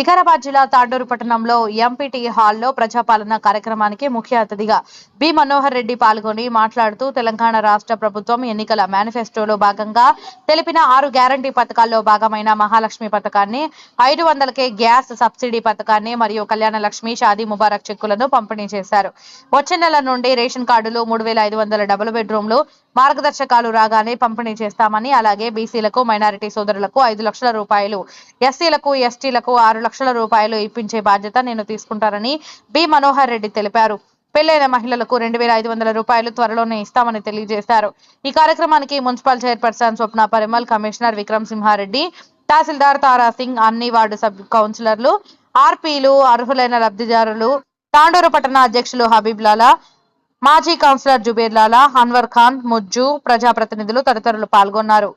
వికారాబాద్ జిల్లా తాండూరు పట్టణంలో ఎంపీటీ హాల్లో ప్రజాపాలన కార్యక్రమానికి ముఖ్య అతిథిగా బి మనోహర్ రెడ్డి పాల్గొని మాట్లాడుతూ తెలంగాణ రాష్ట్ర ప్రభుత్వం ఎన్నికల మేనిఫెస్టోలో భాగంగా తెలిపిన 6 గ్యారంటీ పథకాల్లో భాగమైన మహాలక్ష్మి పథకాన్ని, 500కే గ్యాస్ సబ్సిడీ పథకాన్ని మరియు కళ్యాణ లక్ష్మి, షాదీ ముబారక్ చెక్కులను పంపిణీ చేశారు. వచ్చే నెల నుండి రేషన్ కార్డులు, 3500 డబుల్ బెడ్రూమ్లు, మార్గదర్శకాలు రాగానే పంపిణీ చేస్తామని, అలాగే బీసీలకు, మైనారిటీ సోదరులకు 5 లక్షల రూపాయలు, ఎస్సీలకు, ఎస్టీలకు 6 లక్షల రూపాయలు ఇప్పించే బాధ్యత నేను తీసుకుంటానని బి మనోహర్ రెడ్డి తెలిపారు. పెళ్లైన మహిళలకు 2500 రూపాయలు త్వరలోనే ఇస్తామని తెలియజేశారు. ఈ కార్యక్రమానికి మున్సిపల్ చైర్పర్సన్ స్వప్న పరిమల్, కమిషనర్ విక్రమ్ సింహారెడ్డి, తహసీల్దార్ తారా సింగ్, అన్ని వార్డు సబ్ కౌన్సిలర్లు, ఆర్పీలు, అర్హులైన లబ్ధిదారులు, తాండూరు పట్టణ అధ్యక్షులు హబీబ్ లాలా, మాజీ కౌన్సిలర్ జుబేర్ లాలా, అన్వర్ ఖాన్, ముజ్జు, ప్రజాప్రతినిధులు తదితరులు పాల్గొన్నారు.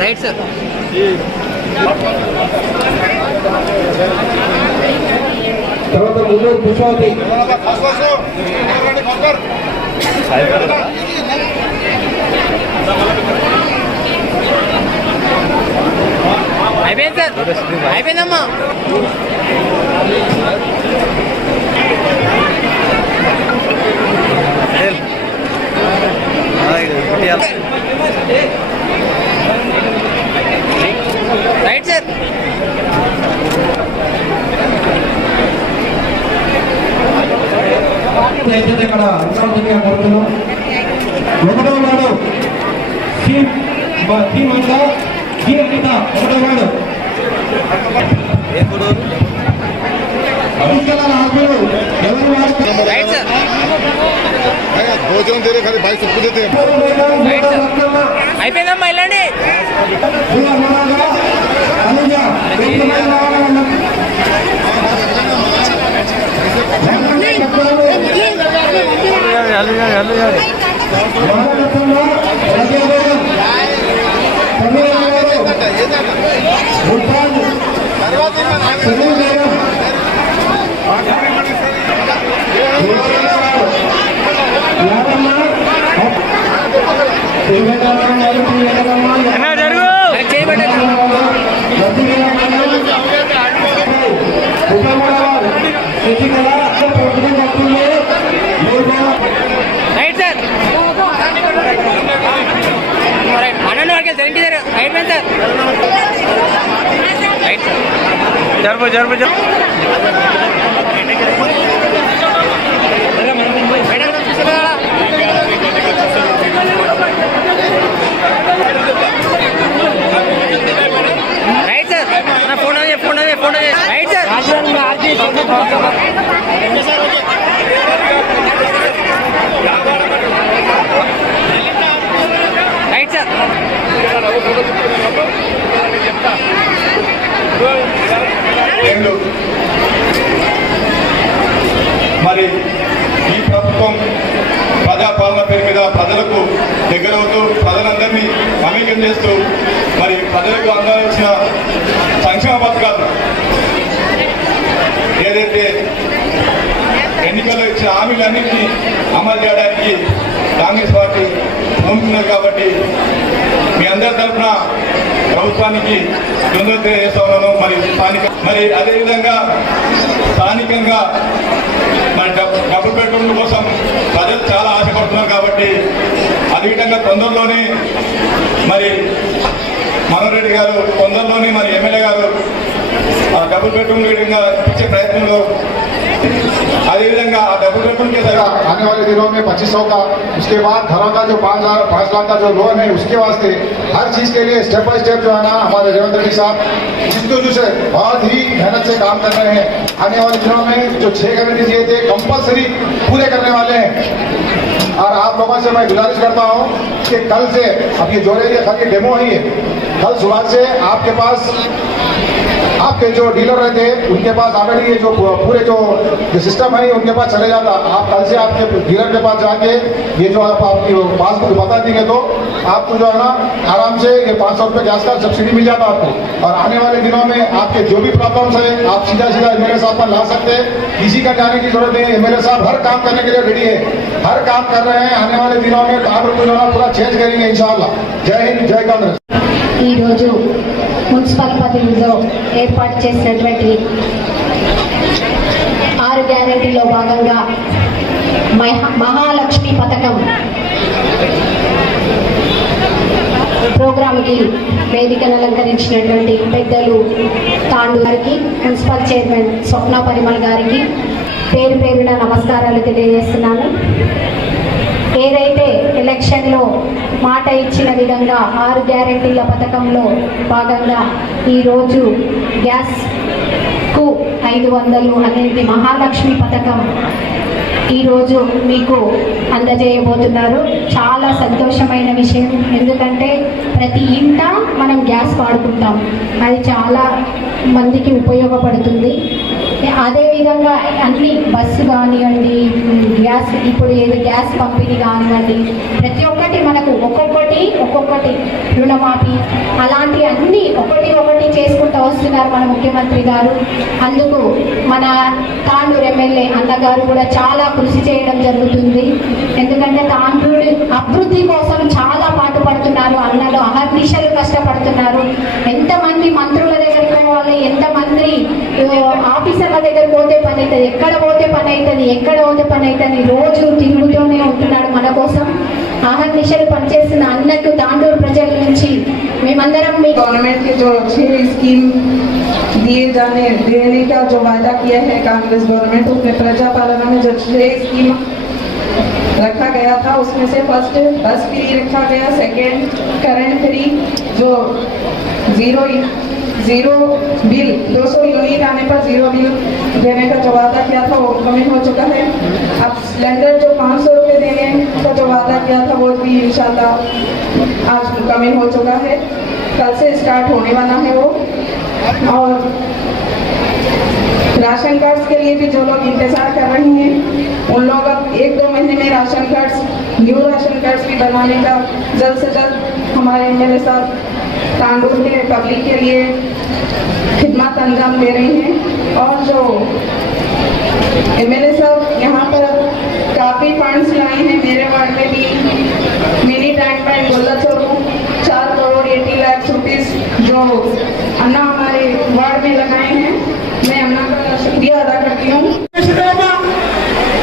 Right sir. తర్వాత ముందు కూర్చోండి. అయిపోయింది సార్, అయిపోయిందమ్మా. Right sir. ఇక్కడ అర్థంగా కోరుతున్నాం. 1వ ward C Manda C Anitha 1వ వార్డు రైట్ సార్. భోజనం తీరే ఖాళీ బైక్ చెప్పుకుంటే అయిపోయిందమ్మా, వెళ్ళండి. Right sir. అన్న వారికి సెంటీ సార్. అయిపోయింది సార్. Right sir. జరుపు జరుపు జరుపు. Right sir. Phone phone right sir. Right sir. మరి ఈ ప్రభుత్వం ప్రజాపాలన పేరు మీద ప్రజలకు దగ్గరవుతూ ప్రజలందరినీ మమేకం చేస్తూ మరి ప్రజలకు అందాల్సిన సంక్షేమ పథకాలు ఏదైతే ఎన్నికల్లో ఇచ్చిన హామీలన్నింటినీ అమలు చేయడానికి కాంగ్రెస్ పార్టీ ముందున్నది. కాబట్టి మీ అందరి తరఫున ప్రభుత్వానికి తొందర చేస్తా ఉన్నాను. మరి అదేవిధంగా స్థానికంగా మరి డబుల్ బెడ్రూమ్ల కోసం ప్రజలు చాలా ఆశపడుతున్నారు. కాబట్టి అదేవిధంగా తొందరలోనే మరి మనోహర్ రెడ్డి గారు తొందరలోనే మరి ఎమ్మెల్యే గారు డబుల్ బెడ్రూమ్ విధంగా ఇచ్చే ప్రయత్నంలో अदेविधंगा डबल बेडरूम के आने वाले दिनों में 2500 का, उसके बाद घरों का जो 5 लाख का जो लोन है उसके वास्ते हर चीज के लिए स्टेप बाय स्टेप जो है ना हमारे रेवंत रेड्डी साहब जिंदू से बहुत ही मेहनत से काम कर रहे हैं. आने वाले दिनों में जो 6 कमेटी दिए थे कंपल्सरी पूरे करने वाले हैं. और आप लोगों से मैं गुजारिश करता हूँ कि कल से अब ये जोड़े के खाली डेमो ही है, कल सुबह से आपके पास आपके जो डीलर रहते हैं उनके पास ऑलरेडी ये जो पूरे जो सिस्टम है उनके पास चले जाता। आप कल से आपके डीलर के पास जाके ये जो आप आपकी पासबुक बता देंगे तो आपको जो है ना आराम से ये 500 रुपये गैस का सब्सिडी मिल जाता आपको। और आने वाले दिनों में आपके जो भी प्रॉब्लम्स है आप सीधा एमएलए साहब पर ला सकते हैं, किसी का जाने की जरूरत नहीं है। एमएलए साहब हर काम करने के लिए रेडी है, हर काम कर रहे हैं। आने वाले दिनों में काम को जो है पूरा चेंज करेंगे इंशाअल्लाह। जय हिंद, जय कांग्रेस। ఈరోజు మున్సిపల్ పరిధిలో ఏర్పాటు చేసినటువంటి 6 గ్యారెంటీలో భాగంగా మహాలక్ష్మి పథకం ప్రోగ్రాంకి వేదికను అలంకరించినటువంటి పెద్దలు తాండు గారికి, మున్సిపల్ చైర్మన్ స్వప్న పరిమళ్ గారికి పేరు పేరున నమస్కారాలు తెలియజేస్తున్నాను. ఏదైతే ఎలక్షన్లో మాట ఇచ్చిన విధంగా 6 గ్యారెంటీల పథకంలో భాగంగా ఈరోజు గ్యాస్కు 500 అనేది మహాలక్ష్మి పథకం ఈరోజు మీకు అందజేయబోతున్నారు. చాలా సంతోషమైన విషయం, ఎందుకంటే ప్రతి ఇంట మనం గ్యాస్ వాడుకుంటాం, అది చాలా మందికి ఉపయోగపడుతుంది. అదేవిధంగా అన్ని బస్సు కానివ్వండి, గ్యాస్ ఇప్పుడు ఏది గ్యాస్ పంపిణీ కానివ్వండి, ప్రతి ఒక్కటి మనకు ఒక్కొక్కటి రుణమాఫీ అలాంటి అన్ని ఒకటి చేసుకుంటూ వస్తున్నారు మన ముఖ్యమంత్రి గారు. అందుకు మన తాండూరు ఎమ్మెల్యే అన్నగారు కూడా చాలా కృషి చేయడం జరుగుతుంది. ఎందుకంటే తాండూరు అభివృద్ధి కోసం చాలా పాటుపడుతున్నారు. అన్నలు అహర్నిశలు కష్టపడుతున్నారు. ఎంతమంది మంత్రుల దగ్గరికి పోవాలి, ఎంతమంది ఆఫీసర్ల దగ్గర పోతే పని అవుతుంది, ఎక్కడ పోతే పని అవుతుంది, రోజు తిరుగుతూనే ఉంటున్నాడు మన కోసం. అహర్నిశలు పనిచేస్తున్న అన్నకు తాండూరు ప్రజల నుంచి మేమందరం మీ गवर्नमेंट के जो अच्छे स्कीम देने का जो वादा किया है कांग्रेस गवर्नमेंट, उसमें प्रजा पालना में जो 6 स्कीम रखा गया था उसमें से फर्स्ट बस फ्री रखा गया, सेकेंड करंट फ्री, जो जीरो बिल 200 यूनिट आने पर 0 बिल देने का जो वादा किया था वो कमी हो चुका है। अब सिलेंडर जो 500 रुपये देने का जो वादा किया था वो भी इंशाल्लाह आज कमी हो चुका है, कल से स्टार्ट होने वाला है वो। और राशन कार्ड्स के लिए भी जो लोग इंतजार कर रहे हैं उन लोग अब 1-2 महीने में ration cards, new ration cards भी बनाने का जल्द से जल्द हमारे एमएलए साहब तांडूर के पब्लिक के लिए खिदमत अंजाम दे रहे हैं। और जो एमएलए साहब यहाँ पर काफ़ी फंड्स लाए हैं, मेरे वार्ड में भी मिनी टैंक पैंट गोला चौरू 4 करोड़ 80 लाख रुपीस जो अन्ना हमारे वार्ड में लगाए हैं, मैं अन्ना का शुक्रिया अदा करती हूँ।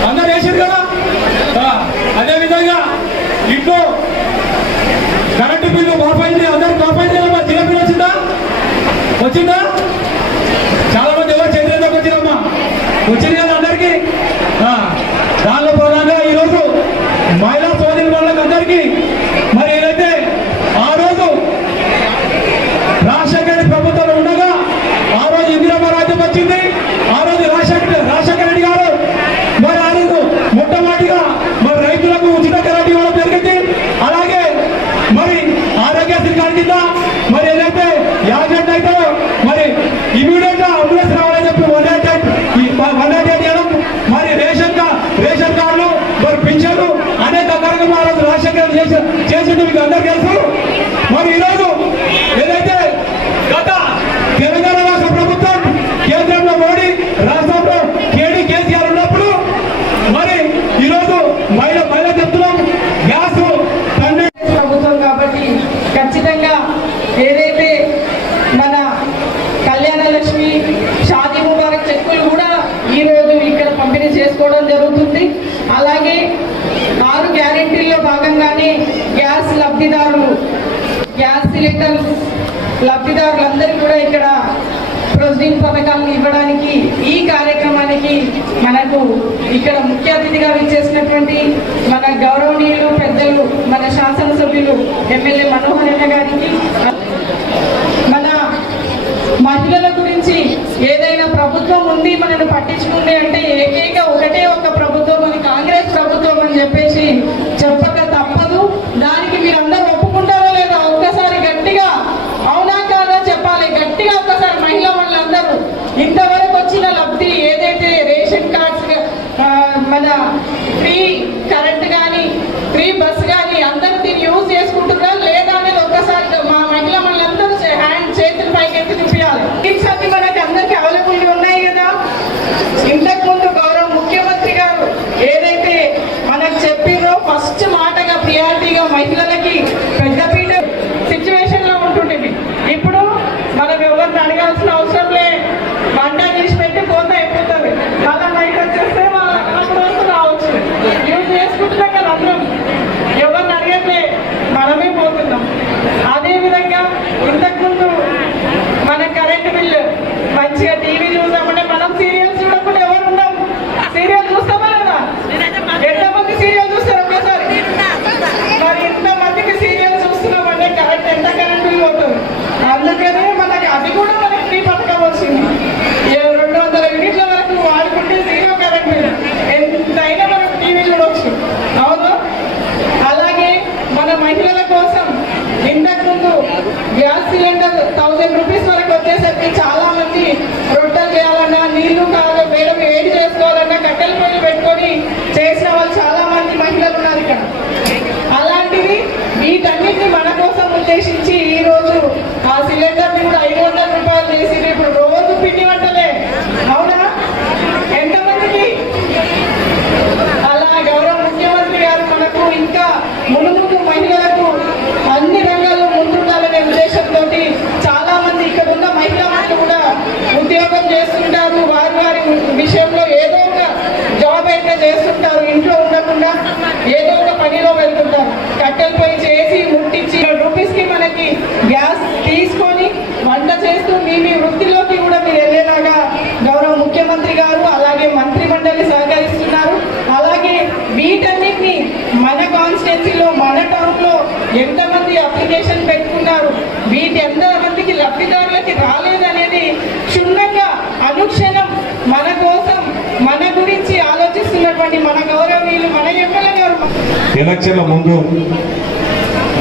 అందరూ వేసారు కదా. అదేవిధంగా ఇంట్లో కరెంటు బిల్లు మాఫైంది, అందరూ మాఫైంది. జీరో బిల్ వచ్చిందా? చాలా మంది ఎవరు చేతిలోకి వచ్చిందమ్మా, వచ్చింది కదా అందరికీ. దానిలో ప్రధానంగా ఈరోజు మహిళా సోదరి వాళ్ళకి అందరికీ మరి ఏదైతే ఆ రోజు రాజశేఖర ప్రభుత్వంలో ఉండగా ఆ రోజు ఇందిరమ్మ రాజ్యం వచ్చింది. ఆ రోజు రాజశేఖర రెడ్డి గారు మరి ఆ రోజు మొట్టమొదటిగా మరి రైతులకు ఉచిత కరెంట్ ఇవ్వడం జరిగింది. అలాగే మరి ఆరోగ్యశ్రీ కార్డు కింద మరి ఏదైతే యాక్సిడెంట్ అయితే మరి ఇమీడియట్ గా అంబులెన్స్ రావాలని చెప్పి 188 చేయడం, మరి రేషన్ కార్డులు మరి పింఛన్లు అనేక కార్యక్రమాలు ఆ రోజు రాజశేఖర్ చేసింది మీకు అందరికీ తెలుసు. మరి ఈరోజు ఏదైతే గత తెలంగాణ రాష్ట్ర ప్రభుత్వం కేంద్రంలో మోడీ, రాష్ట్రంలో కేసీఆర్ ఉన్నప్పుడు మరి ఈరోజు మహిళ చెప్తున్నాం గ్యాస్ ప్రభుత్వం కాబట్టి ఖచ్చితంగా ఏదైతే మన కళ్యాణ లక్ష్మి, షాదీ ముబారక్ చెక్కులు కూడా ఈరోజు ఇక్కడ పంపిణీ చేసుకోవడం జరుగుతుంది. అలాగే 6 గ్యారెంటీల్లో భాగంగానే గ్యాస్ సిలిండర్ లబ్ధిదారులందరికీ కూడా ఇక్కడ ప్రొసీడింగ్ పథకాలను ఇవ్వడానికి ఈ కార్యక్రమానికి మనకు ఇక్కడ ముఖ్య అతిథిగా విచ్చేసినటువంటి మన గౌరవనీయులు పెద్దలు మన శాసనసభ్యులు ఎమ్మెల్యే మనోహర్ అన్న గారికి, మన మహిళల గురించి ఏదైనా ప్రభుత్వం ఉంది మనను పట్టించుకుంది అంటే ఏకైక ఒకటే ఒక ప్రభుత్వం, అది కాంగ్రెస్ ప్రభుత్వం అని చెప్పేసి చెప్పక తప్పదు. దానికి మీరందరూ ఒప్పుకుంటారో లేదా ఒక్కసారి గట్టిగా కరెంట్ కానీ ఫ్రీ బస్ కానీ అందరూ దీన్ని యూజ్ చేసుకుంటున్నారా లేదా అనేది ఒక్కసారి మా మహిళా మనందరూ చేతులు పైకి ఎత్తి చూపించాలి. స్కీమ్స్ అన్ని మనకి అందరికీ అవైలబుల్ ఉన్నాయి కదా. ఇంతకు ముందు గౌరవ ముఖ్యమంత్రి గారు ఏదైతే మనకు చెప్పినో ఫస్ట్ మాటగా ప్రియారిటీగా మహిళలకి పెద్దపీట సిచ్యువేషన్ లో ఉంటుండేది. ఇప్పుడు మనం ఎవరిని అడగాల్సిన అవసరం లే, వంట చేసి పెట్టి పోతే అయిపోతుంది. మళ్ళీ నైట్ వచ్చేస్తే అప్పుడు వరకు రావచ్చు. యూజ్ చేసుకుంటున్నాం కదా అందరం, ఎవరిని అడగట్లే, మనమే పోతున్నాం. అదేవిధంగా ఇంతకుముందు మన కరెంటు బిల్లు మంచిగా టీవీ చూసామంటే మనం సీరియల్స్ చూడకుండా ఎవరు ఉన్నాం? సీరియల్ చూస్తామా లేదా? ఎంతమంది సీరియల్ చూస్తారు ఒకేసారి? మరి ఇంతమందికి సీరియల్ చూస్తున్నామంటే కరెంట్ ఎంత కరెంట్ బిల్ అవుతుంది. అందుకనే మనకి అది కూడా మనకి ఫ్రీ పథకం వచ్చింది. 200 యూనిట్ల వరకు వాడుకుంటే జీరో కరెంట్ బిల్, ఎంతైనా మనం టీవీ చూడవచ్చు. అవును. అలాగే మన మహిళల కోసం ఇంతకుముందు గ్యాస్ సిలిండర్ 1000 రూపీస్ వరకు వచ్చేసరికి చాలా మంది రొట్టెలు చేయాలన్నా, నీళ్లు కాదు వేడి వేడి చేసుకోవాలన్నా కట్టెల పొయ్యిలు పెట్టుకొని చేసిన వాళ్ళు చాలా మంది మహిళలు ఉన్నారు ఇక్కడ. అలాంటివి వీటన్నిటిని మన కోసం ఉద్దేశించి ఈ రోజు ఆ సిలిండర్ని కూడా 500 రూపాయలు చేసి ఇప్పుడు రోజు పిండి వంటలే. అవునా? ఎంతమందికి? అలా గౌరవ ముఖ్యమంత్రి గారు మనకు ఇంకా ముందు మహిళలకు అన్ని రంగాల్లో ముందుండాలనే ఉద్దేశంతో చాలా మంది ఇక్కడ ఉన్న మహిళా మంత్రులు కూడా ఉద్యోగం చేస్తుంటారు. వారి విషయంలో ఏదో ఒక జాబ్ అయితే చేస్తుంటారు. ఇంట్లో ఉండకుండా ఏదో ఒక పనిలో వెళ్తుంటారు. కట్టెల పొయ్యి చేసి ముట్టించి రూపీస్కి మనకి గ్యాస్ తీసుకొని వంట చేస్తూ మీ వృత్తిలోకి కూడా మీరు వెళ్ళేలాగా గౌరవ ముఖ్యమంత్రి గారు అలాగే మంత్రి మండలి సహకరిస్తున్నారు. అలాగే వీటన్నిటిని మన కాన్స్టిట్యున్సీలో మన టౌన్లో ఎంతమంది అప్లికేషన్ పెట్టుకున్నారు, వీటి ఎంతమందికి లబ్ధిదారులకి రాలేదనేది క్షుణ్ణంగా అనుక్షణం మన కోసం మన గురించి ఆలోచిస్తున్నటువంటి మన గౌరవనీయులు మన ఎమ్మెల్యే గారు. ఎలక్షన్ల ముందు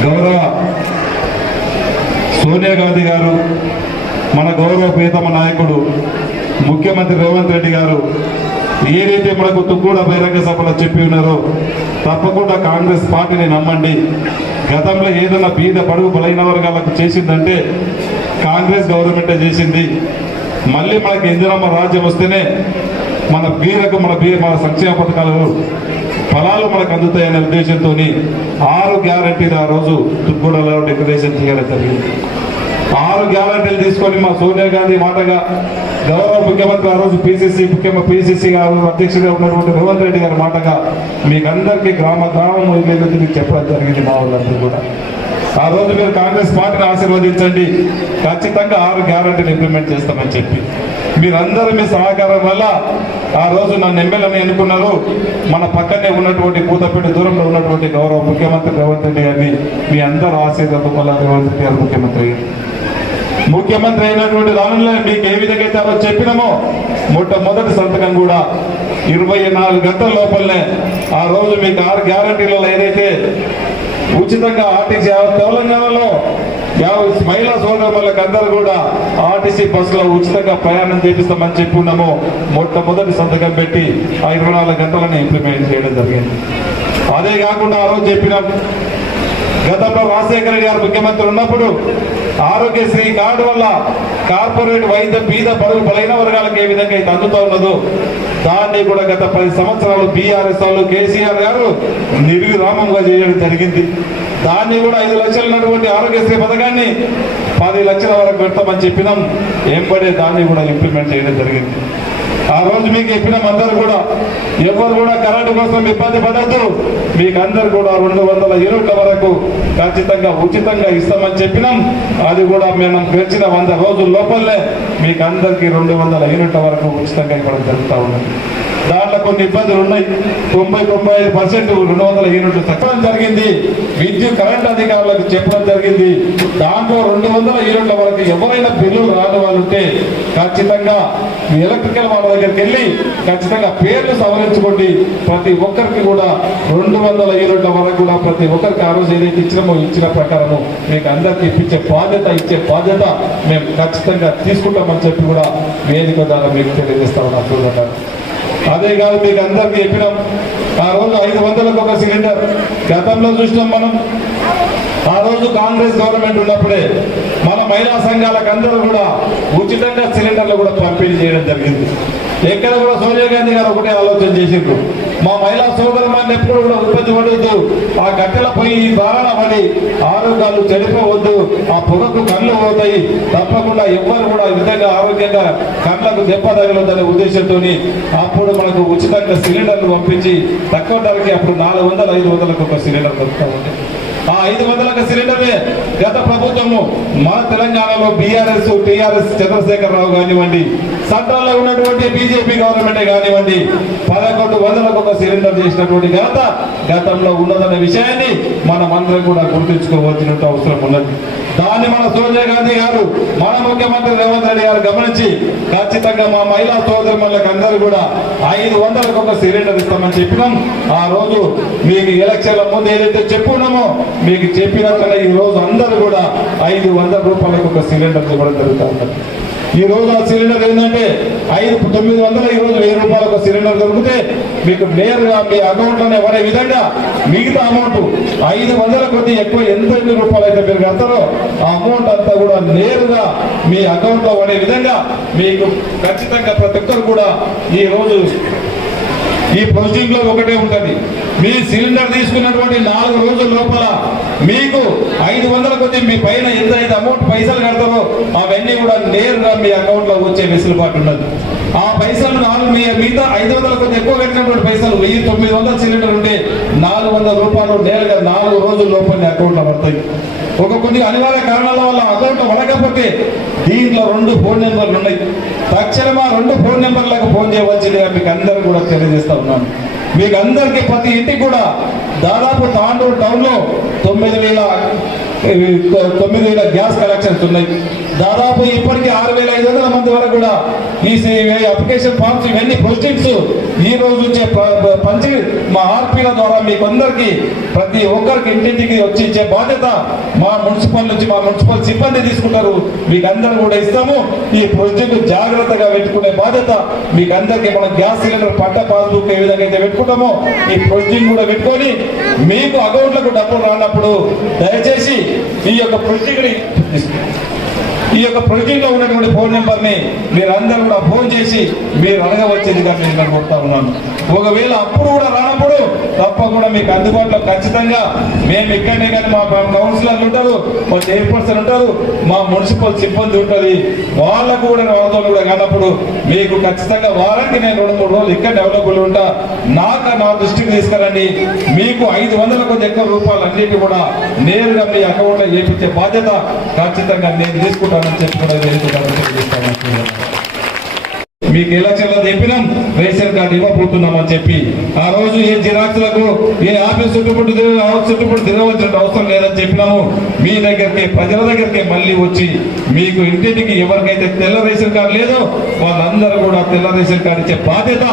గౌరవ సోనియా గాంధీ గారు, మన గౌరవ ప్రియతమ నాయకుడు ముఖ్యమంత్రి రేవంత్ రెడ్డి గారు ఏదైతే మనకు తుక్కుడ బహిరంగ సభలో చెప్పి ఉన్నారో తప్పకుండా కాంగ్రెస్ పార్టీని నమ్మండి. గతంలో ఏదైనా బీద బడుగు బలైన వర్గాలకు చేసిందంటే కాంగ్రెస్ గవర్నమెంటే చేసింది. మళ్ళీ మనకి ఇందిరమ్మ రాజ్యం వస్తేనే మన బీదకు మన సంక్షేమ పథకాలు ఫలాలు మనకు అందుతాయనే ఉద్దేశంతో 6 గ్యారంటీలు ఆ రోజు తుక్కుడలో డిక్లరేషన్ చేయడం జరిగింది. 6 గ్యారంటీలు తీసుకొని మా సోనియా గాంధీ మాటగా గౌరవ ముఖ్యమంత్రి ఆ రోజు పిసిసి గారు అధ్యక్షుడిగా ఉన్నటువంటి రేవంత్ రెడ్డి గారి మాటగా మీకు అందరికీ గ్రామం మీకు చెప్పడం జరిగింది. మా వాళ్ళందరూ కూడా ఆ రోజు మీరు కాంగ్రెస్ పార్టీని ఆశీర్వదించండి, ఖచ్చితంగా 6 గ్యారంటీలు ఇంప్లిమెంట్ చేస్తామని చెప్పి మీరందరూ మీ సహకారం వల్ల ఆ రోజు నన్ను ఎమ్మెల్యేని ఎన్నుకున్నారు. మన పక్కనే ఉన్నటువంటి కూతపేట దూరంలో ఉన్నటువంటి గౌరవ ముఖ్యమంత్రి రేవంత్ రెడ్డి గారిని మీ అందరూ ఆశీర్వాదం వల్ల రేవంత్ రెడ్డి గారు ముఖ్యమంత్రి అయినటువంటి దానిలో మీకు ఏ విధంగా అయితే ఆ రోజు చెప్పినామో మొట్టమొదటి సంతకం కూడా 24 గంటల లోపలనే ఆ రోజు మీకు 6 గ్యారంటీలలో ఏదైతే ఉచితంగా ఆర్టీసీ తెలంగాణలో మహిళా సోదరులకు అందరూ కూడా ఆర్టీసీ బస్సులో ఉచితంగా ప్రయాణం చేపిస్తామని చెప్పి ఉన్నామో మొట్టమొదటి సంతకం పెట్టి ఆ 24 గంటలను ఇంప్లిమెంట్ చేయడం జరిగింది. అదే కాకుండా ఆ రోజు చెప్పినాం, గతంలో రాజశేఖర గారు ముఖ్యమంత్రి ఉన్నప్పుడు ఆరోగ్యశ్రీ కార్డు వల్ల కార్పొరేట్ వైద్య బీద బడుగు బలైన వర్గాలకు ఏ విధంగా అయితే అందుతూ ఉన్నదో దాన్ని కూడా గత 10 సంవత్సరాలు బీఆర్ఎస్ వాళ్ళు కేసీఆర్ గారు నిర్విరామంగా చేయడం జరిగింది. దాన్ని కూడా 5 లక్షలు ఉన్నటువంటి ఆరోగ్యశ్రీ పథకాన్ని 10 లక్షల వరకు పెడతామని చెప్పినాం. ఏంపడే దాన్ని కూడా ఇంప్లిమెంట్ చేయడం జరిగింది. ఆ రోజు మీకు చెప్పినాం, అందరూ కూడా ఎవరు కూడా కరెంటు కోసం ఇబ్బంది పడద్దు, మీకు అందరు కూడా 200 యూనిట్ల వరకు ఖచ్చితంగా ఉచితంగా ఇస్తామని చెప్పినాం. అది కూడా మేము గడిచిన 100 రోజుల లోపలనే మీకు అందరికీ 200 యూనిట్ల వరకు ఉచితంగా ఇవ్వడం జరుగుతూ ఉన్నది. దాంట్లో కొన్ని ఇబ్బందులు ఉన్నాయి. 90-95% 200 యూనిట్లు తగ్గడం జరిగింది. విద్యుత్ కరెంట్ అధికారులకు చెప్పడం జరిగింది. దాంట్లో 200 యూనిట్ల వరకు ఎవరైనా బిల్లులు రాని వాళ్ళు ఉంటే ఖచ్చితంగా ఎలక్ట్రికల్ వాళ్ళ దగ్గరికి వెళ్ళి ఖచ్చితంగా పేర్లు సవరించుకోండి. ప్రతి ఒక్కరికి కూడా 200 యూనిట్ల వరకు కూడా ప్రతి ఒక్కరికి ఆ రోజు ఏదైతే ఇచ్చినామో ఇచ్చిన ప్రకారము మీకు అందరికి ఇచ్చే బాధ్యత మేము ఖచ్చితంగా తీసుకుంటామని చెప్పి కూడా వేదిక ద్వారా మీకు తెలియజేస్తా ఉన్నాం. అదే కాదు, మీకు అందరికీ చెప్పినాం, ఆ రోజు 500లకు ఒక సిలిండర్ గతంలో చూసినాం మనం. ఆ రోజు కాంగ్రెస్ గవర్నమెంట్ ఉన్నప్పుడే మన మహిళా సంఘాలకు అందరూ కూడా ఉచితంగా సిలిండర్లు కూడా పంపిణీ చేయడం జరిగింది. ఎక్కడ కూడా సోనియా గాంధీ గారు ఒకటే ఆలోచన చేసిండ్రు, మా మహిళా సోదరులను ఎప్పుడు కూడా ఉత్పత్తి పడవద్దు, ఆ కట్టెల పొయ్యి బారణ పడి ఆరోగ్యాలు చెడిపోవద్దు, ఆ పొగకు కళ్ళు పోతాయి, తప్పకుండా ఎవ్వరు కూడా ఈ విధంగా ఆరోగ్యంగా కళ్ళకు దెబ్బ తగలొద్దనే ఉద్దేశంతో అప్పుడు మనకు ఉచితంగా సిలిండర్లు పంపించి తక్కువ ధరకి అప్పుడు 400-500లకు ఒక సిలిండర్ దొరుకుతా ఉంది. ఆ 500లకు సిలిండర్లే గత ప్రభుత్వము మన తెలంగాణలో బీఆర్ఎస్ టీఆర్ఎస్ చంద్రశేఖరరావు కానివ్వండి, సెంట్రల్లో ఉన్నటువంటి బీజేపీ గవర్నమెంటే కానివ్వండి 1100లకు ఒక సిలిండర్ చేసినటువంటి ఘనత గతంలో ఉన్నదన్న విషయాన్ని మనం అందరం కూడా గుర్తుంచుకోవాల్సిన అవసరం ఉన్నది. దాన్ని మన సోనియా గాంధీ గారు, మన ముఖ్యమంత్రి రేవంత్ రెడ్డి గారు గమనించి ఖచ్చితంగా మా మహిళా సోదరులకు అందరూ కూడా 500లకు ఒక సిలిండర్ ఇస్తామని చెప్పినాం. ఆ రోజు మీకు ఎలక్షన్ల ముందు ఏదైతే చెప్పుకున్నామో మీకు చెప్పినట్లనే ఈ రోజు అందరూ కూడా 500 రూపాయలకు ఒక సిలిండర్ ఇవ్వడం జరుగుతూ ఉంటుంది. ఈ రోజు ఆ సిలిండర్ ఏంటంటే 900 ఈ రోజు 1000 రూపాయలకు ఒక సిలిండర్ దొరికితే మీకు నేరుగా మీ అకౌంట్లోనే పడే విధంగా మిగతా అమౌంట్ 500 కొద్ది ఎక్కువ ఎన్ని రూపాయలు అయితే మీరు కడతారో ఆ అమౌంట్ అంతా కూడా నేరుగా మీ అకౌంట్ లో పడే విధంగా మీకు ఖచ్చితంగా ప్రతి ఒక్కరు కూడా ఈ రోజు ఈ ప్రొసీడింగ్ లో ఒకటే ఉంటుంది, మీ సిలిండర్ తీసుకున్నటువంటి 4 రోజుల లోపల మీకు 500 కొద్ది మీ పైన ఎంత అమౌంట్ పైసలు కడతారో అవన్నీ కూడా నేరుగా మీ అకౌంట్ లో వచ్చే వెసులుబాటు ఉన్నది. ఆ పైసలు మిగతా 500 కొద్ది ఎక్కువ కట్టినటువంటి పైసలు 1900 సిలిండర్ ఉంటే 400 రూపాయలు నేరుగా 4 రోజుల లోపల అకౌంట్ లో పడతాయి. కొన్ని అనివార్య కారణాల వల్ల అకౌంట్ పడకపోతే దీంట్లో 2 ఫోన్ నెంబర్లు ఉన్నాయి. తక్షణం ఆ 2 ఫోన్ నెంబర్లకు ఫోన్ చేయవలసిందిగా మీకు అందరూ కూడా తెలియజేస్తా ఉన్నాను. మీకు అందరికీ ప్రతి ఇంటికి కూడా దాదాపు తాండూరు టౌన్ లో 9,000 గ్యాస్ కలెక్షన్స్ ఉన్నాయి. దాదాపు ఇప్పటికీ 6,500 మంది వరకు కూడా ఈ అప్లికేషన్ ఫామ్స్ ఇవన్నీ ప్రొసీడింగ్స్ ఈ రోజు నుంచే పంచి మా ఆర్పీల ద్వారా మీకు అందరికీ ప్రతి ఒక్కరికి ఇంటింటికి వచ్చి ఇచ్చే బాధ్యత మా మున్సిపల్ నుంచి మా మున్సిపల్ సిబ్బంది తీసుకుంటారు. మీకు అందరూ కూడా ఇస్తాము. ఈ ప్రొసీడింగ్ జాగ్రత్తగా పెట్టుకునే బాధ్యత మీకు అందరికీ. మనం గ్యాస్ సిలిండర్ పంట పాస్బుక్ ఏ విధంగా అయితే పెట్టుకుంటామో ఈ ప్రొసీడింగ్ కూడా పెట్టుకొని మీకు అకౌంట్లకు డబ్బులు రానప్పుడు దయచేసి ఈ యొక్క ప్రొసీడింగ్ లో ఉన్నటువంటి ఫోన్ నెంబర్ ని మీరందరూ కూడా ఫోన్ చేసి మీరు అడగవచ్చేదిగా నేను కోరుతా ఉన్నాను. ఒకవేళ అప్పుడు కూడా రానప్పుడు తప్పకుండా మీకు అందుబాటులో ఖచ్చితంగా మేము ఇక్కడనే కానీ మా కౌన్సిలర్లు ఉంటారు, మా చైర్పర్సన్ ఉంటారు, మా మున్సిపల్ సిబ్బంది ఉంటుంది, వాళ్ళకు కూడా వాళ్ళతో కూడా కానప్పుడు మీకు ఖచ్చితంగా వారానికి నేను 2-3 రోజులు ఇక్కడ అవైలబుల్ ఉంటా. నా దృష్టికి తీసుకురండి. మీకు 500 కొద్ది ఎక్కువ రూపాయలు అన్నిటి కూడా నేరుగా మీ అకౌంట్ లో చేయించే బాధ్యత ఖచ్చితంగా నేను తీసుకుంటానని చెప్పుకునేది. మీకు ఎలక్షన్లో చెప్పినాం రేషన్ కార్డు ఇవ్వబోతున్నామని చెప్పి ఆ రోజు ఏ జిరాక్స్లకు ఏ ఆఫీస్ చుట్టుముట్టు తిరగవలసిన అవసరం లేదని చెప్పినాము. మీ దగ్గరికి ప్రజల దగ్గరికి మళ్ళీ వచ్చి మీకు ఇంటింటికి ఎవరికైతే తెల్ల రేషన్ కార్డు లేదో వాళ్ళందరూ కూడా తెల్ల రేషన్ కార్డు ఇచ్చే బాధ్యత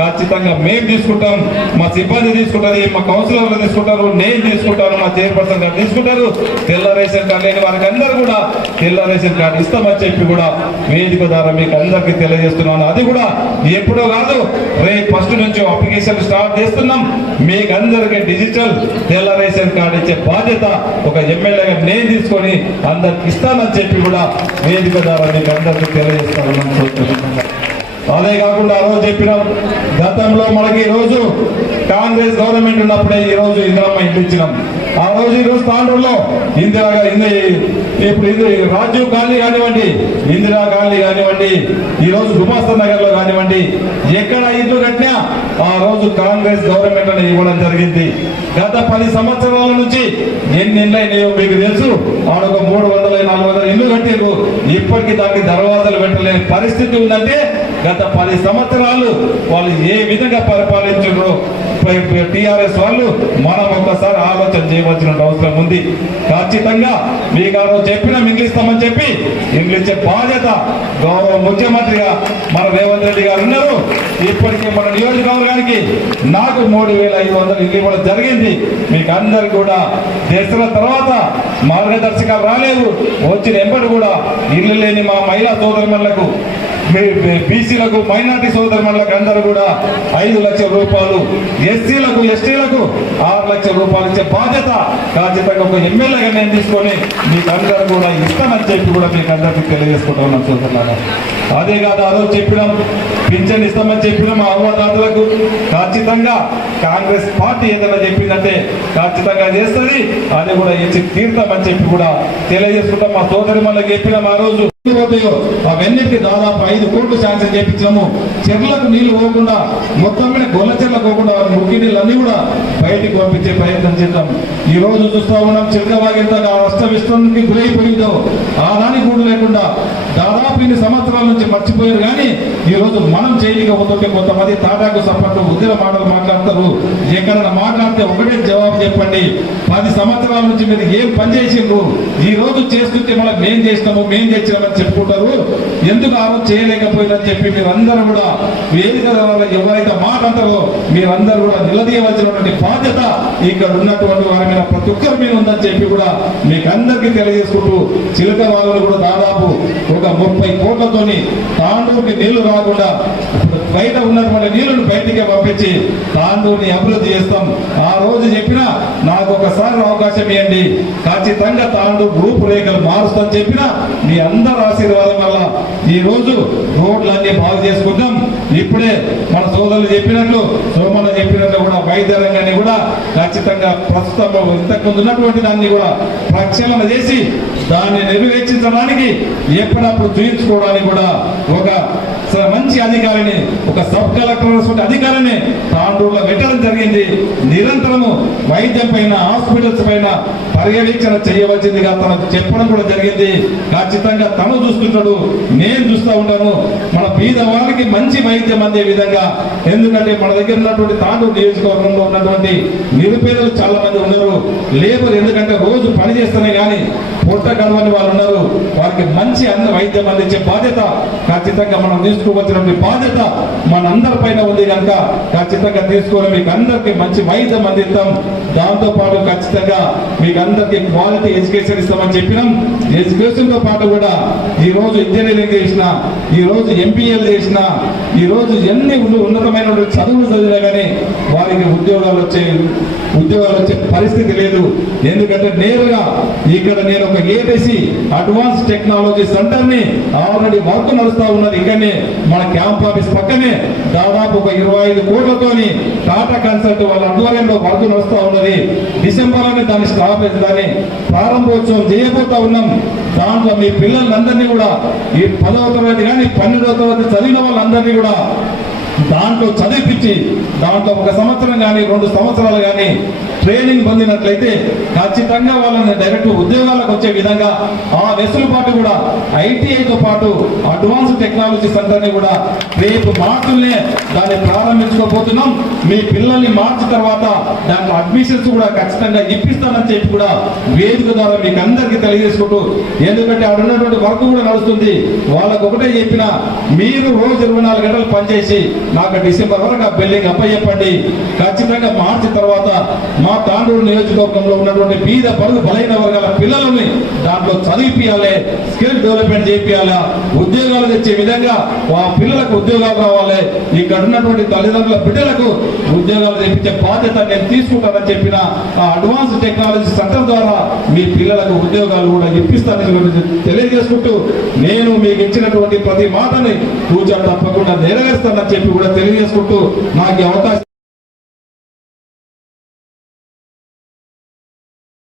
ఖచ్చితంగా మేము తీసుకుంటాం, మా సిబ్బంది తీసుకుంటారు, మా కౌన్సిలర్లు తీసుకుంటారు, నేను తీసుకుంటాను, మా చైర్పర్సన్ గారు తీసుకుంటారు. తెల్ల రేషన్ కార్డు లేని వారికి అందరూ కూడా తెల్ల రేషన్ కార్డు ఇస్తామని చెప్పి కూడా వేదిక ద్వారా మీకు అందరికీ తెలియజేస్తున్నాను. అది కూడా ఎప్పుడో కాదు, రేపు 1 నుంచి అప్లికేషన్ స్టార్ట్ చేస్తున్నాం. మీకు అందరికీ డిజిటల్ తెల్ల రేషన్ కార్డు ఇచ్చే బాధ్యత ఒక ఎమ్మెల్యేగా నేను తీసుకొని అందరికి ఇస్తానని చెప్పి కూడా వేదిక ద్వారా మీకు అందరికీ తెలియజేస్తాను. అదే కాకుండా ఆ రోజు చెప్పినాం, గతంలో మనకి ఈ రోజు కాంగ్రెస్ గవర్నమెంట్ ఉన్నప్పుడే ఈ రోజు ఇందిరమ్మ ఇంటి ఇచ్చినాం. ఆ రోజు ఈ రోజు తాండూరులో ఇప్పుడు రాజీవ్ గాంధీ కానివ్వండి, ఇందిరా గాంధీ కానివ్వండి, ఈ రోజు గుమాస్తా నగర్ లో కానివ్వండి, ఎక్కడ ఇల్లు కట్టినా ఆ రోజు కాంగ్రెస్ గవర్నమెంట్ అని ఇవ్వడం జరిగింది. గత 10 సంవత్సరాల నుంచి ఎన్ని ఇళ్ళు అయినాయో మీకు తెలుసు. ఆడొక 300-400 ఇల్లు కట్టారు. ఇప్పటికీ దానికి దర్వాజాలు పెట్టలేని పరిస్థితి ఉందంటే గత 10 సంవత్సరాలు వాళ్ళు ఏ విధంగా పరిపాలించారో టీఆర్ఎస్ వాళ్ళు మనం ఒక్కసారి ఆలోచన చేయవలసిన అవసరం ఉంది. ఖచ్చితంగా మీకు ఆ రోజు చెప్పిన ఇండ్లు ఇస్తామని చెప్పి ఇండ్లు ఇచ్చే బాధ్యత గౌరవ ముఖ్యమంత్రిగా మన రేవంత్ రెడ్డి గారు ఉన్నారు. ఇప్పటికీ మన నియోజకవర్గానికి నాకు 3,500 ఇల్లు ఇవ్వడం జరిగింది. మీకు అందరు కూడా దసరా తర్వాత మార్గదర్శకాలు రాలేదు, వచ్చిన ఎంబడి కూడా ఇల్లు లేని మా మహిళా సోదరులకు బీసీలకు మైనార్టీ సోదరులకు అందరూ కూడా 5 లక్షల రూపాయలు, ఎస్సీలకు ఎస్టీలకు 6 లక్షల రూపాయలు ఇచ్చే బాధ్యత ఖచ్చితంగా ఒక ఎమ్మెల్యేగా నేను తీసుకొని మీకు అందరూ కూడా ఇస్తామని చెప్పి కూడా మీకు అందరికీ తెలియజేసుకుంటున్నాం సోదరులారా. అదే కాదు ఆ రోజు చెప్పినాం పింఛన్ ఇస్తామని చెప్పినాం అవ్వదాతలకు. ఖచ్చితంగా కాంగ్రెస్ పార్టీ ఏదైనా చెప్పిందంటే ఖచ్చితంగా చేస్తుంది, అది కూడా ఇచ్చి తీర్థమని చెప్పి కూడా తెలియజేసుకుంటాం. మా సోదరి మళ్ళీ చెప్పినాం ఆ రోజు అవన్నిటికీ దాదాపు 5 కోట్లు శాంక్షన్ చేయించాము. చెర్లకు నీళ్లు పోకుండా మొత్తం మీద గొల్ల చెర్లకు పోకుండా మురికి నీళ్ళన్నీ కూడా బయటికి పంపించే ప్రయత్నం చేద్దాం. ఈ రోజు చూస్తా ఉన్నాం చిలకవాగింత నష్టమిష్టానికి గురైపోయిందో ఆనానికి కూడా లేకుండా దాదాపు ఇన్ని సంవత్సరాల నుంచి మర్చిపోయారు. కానీ ఈ రోజు మనం చేయలేకపోతుంటే కొంతమంది తాటాకు సపోర్టు ఉద్యోగ మాటలు మాట్లాడతారు. ఎక్కడైనా మాట్లాడితే ఒకటే జవాబు చెప్పండి. 10 సంవత్సరాల నుంచి మీరు ఏం పని చేసిండ్రు, ఈ రోజు చేస్తుంటే మళ్ళీ మేం చేసినాము మేం చేసినామని చెప్పుకుంటారు. ఎందుకు ఆ రోజు చేయలేకపోయిందని చెప్పి మీరందరూ కూడా వేదిక ఎవరైతే మాట అంటారో మీరందరూ కూడా నిలదీయవలసినటువంటి బాధ్యత ఇక్కడ ఉన్నటువంటి వారి మీద ప్రతి ఒక్కరి మీద ఉందని చెప్పి కూడా మీకు అందరికీ తెలియజేసుకుంటూ చిలక వాళ్ళు కూడా దాదాపు ఒక 30 కోట్లతోని తాండూరుకి నీళ్లు రాకుండా బయట ఉన్నటువంటి నీళ్లను బయటికి పంపించి తాండూరుని అభివృద్ధి చేస్తాం. ఆ రోజు చెప్పినా నాకు ఒకసారి అవకాశం ఇవ్వండి, ఖచ్చితంగా తాండూరు రూపురేఖలు మారుస్తాం చెప్పినా మీ అందరి ఆశీర్వాదం వల్ల ఈ రోజు రోడ్లన్నీ బాగు చేసుకుంటాం. ఇప్పుడే మన సోదరులు చెప్పినట్లు సోమన్న చెప్పినట్లు కూడా వైద్య రంగాన్ని కూడా ఖచ్చితంగా ప్రస్తుతం ఇంతకుముందు ఉన్నటువంటి దాన్ని కూడా ప్రక్షాళన చేసి దాన్ని నిర్వహించడానికి ఎప్పుడప్పుడు చూయించుకోవడానికి కూడా ఒక మంచి అధికారిని, ఒక సబ్ కలెక్టర్ అధికారిని తాండూరులో పెట్టడం జరిగింది. నిరంతరము వైద్యం పైన హాస్పిటల్స్ పైన పర్యవేక్షణ చేయవలసిందిగా తనకు చెప్పడం కూడా జరిగింది. ఖచ్చితంగా తను చూస్తుంటాడు, నేను చూస్తూ ఉంటాను. మన బీద వారికి మంచి వైద్యం అందే విధంగా, ఎందుకంటే మన దగ్గర ఉన్నటువంటి తాండూరు నియోజకవర్గంలో ఉన్నటువంటి నిరుపేదలు చాలా మంది ఉన్నారు. లేబర్ ఎందుకంటే రోజు పని చేస్తేనే కానీ పొట్ట గడవని వాళ్ళు ఉన్నారు. వారికి మంచి వైద్యం అందించే బాధ్యత ఖచ్చితంగా మనం తీసుకోవాల్సినటువంటి బాధ్యత మనందరి పైన ఉంది కనుక ఖచ్చితంగా తీసుకొని మీకు అందరికి మంచి వైద్యం అందిస్తాం. దాంతో పాటు ఖచ్చితంగా మీకు అందరికి క్వాలిటీ ఎడ్యుకేషన్ ఇస్తామని చెప్పినాం. ఎడ్యుకేషన్ తో పాటు కూడా ఈ రోజు ఇంజనీరింగ్ చేసిన, ఈ రోజు ఎంపీఎల్ చేసిన, ఈ రోజు ఎన్ని ఉన్నతమైన చదువులు చదివినా కానీ వారికి ఉద్యోగాలు వచ్చే పరిస్థితి లేదు. ఎందుకంటే నేరుగా ఇక్కడ నేను ఒక ఏటీసీ అడ్వాన్స్ టెక్నాలజీ సెంటర్ ని ఆల్రెడీ వర్క్ నడుస్తా ఉన్నది. ఇక్కడనే మన క్యాంప్ ఆఫీస్ పక్కనే దాదాపు ఒక 25 కోట్లతోని టాటా కన్సల్ట్ వాళ్ళ ఆధ్వర్యంలో వర్క్ నడుస్తా ఉన్నది. డిసెంబర్ లోనే దాన్ని ప్రారంభోత్సవం చేయబోతా ఉన్నాం. దాంట్లో మీ పిల్లలందరినీ కూడా ఈ 10వ తరగతి కానీ 12వ తరగతి చదివిన వాళ్ళందరినీ కూడా దాంట్లో చదివిపించి దాంట్లో 1 సంవత్సరం కానీ 2 సంవత్సరాలు కానీ ట్రైనింగ్ పొందినట్లయితే ఖచ్చితంగా వాళ్ళని డైరెక్ట్ ఉద్యోగాలకు వచ్చే విధంగా ఆ వెసులుబాటు కూడా ఐటీఐతో పాటు అడ్వాన్స్ టెక్నాలజీ సెంటర్ని కూడా రేపు మార్చులనే దాన్ని ప్రారంభించుకోబోతున్నాం. మీ పిల్లల్ని మార్చి తర్వాత దాంట్లో అడ్మిషన్స్ కూడా ఖచ్చితంగా ఇప్పిస్తానని చెప్పి కూడా వేదిక ద్వారా మీకు అందరికీ తెలియజేసుకుంటూ, ఎందుకంటే అక్కడ ఉన్నటువంటి వర్క్ కూడా నడుస్తుంది. వాళ్ళకు ఒకటే చెప్పిన, మీరు రోజు 24 గంటలు పనిచేసి నాకు డిసెంబర్ వరకు ఆ బిల్డింగ్ అప్పచెప్పండి. ఖచ్చితంగా మార్చి తర్వాత మా తాండూరు నియోజకవర్గంలో ఉన్నటువంటి బీద బడుగు బలైన వర్గాల పిల్లలని దాంట్లో చదివిపియాలి, స్కిల్ డెవలప్మెంట్ చేయాలి, ఉద్యోగాలు తెచ్చే విధంగా ఆ పిల్లలకు ఉద్యోగాలు రావాలి. ఇక్కడ ఉన్నటువంటి తల్లిదండ్రుల బిడ్డలకు ఉద్యోగాలు తెప్పించే బాధ్యత నేను తీసుకుంటానని చెప్పిన ఆ అడ్వాన్స్ టెక్నాలజీ సెంటర్ ద్వారా మీ పిల్లలకు ఉద్యోగాలు కూడా ఇప్పిస్తానని తెలియజేసుకుంటూ, నేను మీకు ఇచ్చినటువంటి ప్రతి మాటని తప్పకుండా నెరవేరుస్తానని చెప్పి కూడా తెలియజేసుకుంటూ నాకు అవకాశం